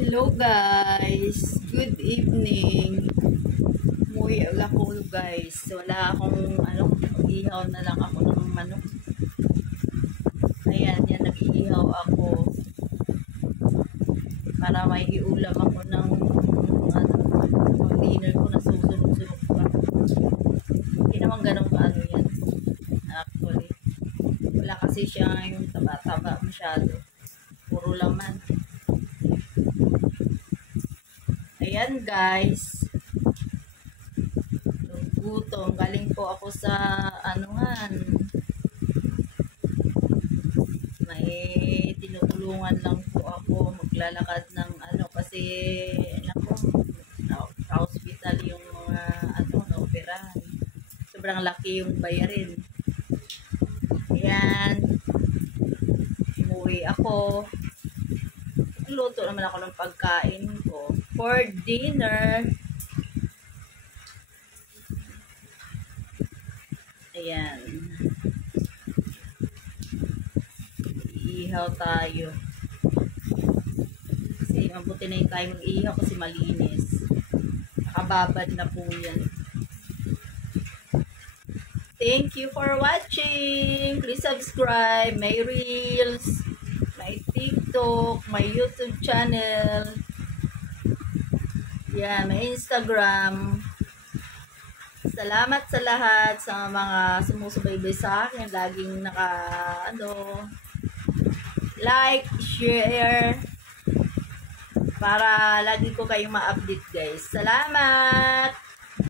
Hello guys, good evening. Umuwi ako guys. Wala akong ihaw na lang ako ng manok. Ayan, yan nag-iihaw ako para may iulam ako ng dinner ko na susunod-sunod pa. Hindi naman ganun kaano yan actually. Wala kasi siya yung taba-taba masyado. Puro laman. Ayan guys, gutom. Galing po ako sa may tinutulungan lang po ako maglalakad ng kasi sa hospital yung mga na-operahan. Sobrang laki yung bayarin. Ayan, umuwi ako. Luto naman ako ng pagkain ko for dinner. Ayan. Iihaw tayo. Kasi mabuti na yung tayo mag-iihaw kasi malinis. Nakababad na po yan. Thank you for watching. Please subscribe. May Reels, may TikTok, may YouTube channel. Yan, may Instagram. Salamat sa lahat sa mga sumusubaybay sa akin. Laging like, share, para lagi ko kayong ma-update guys. Salamat!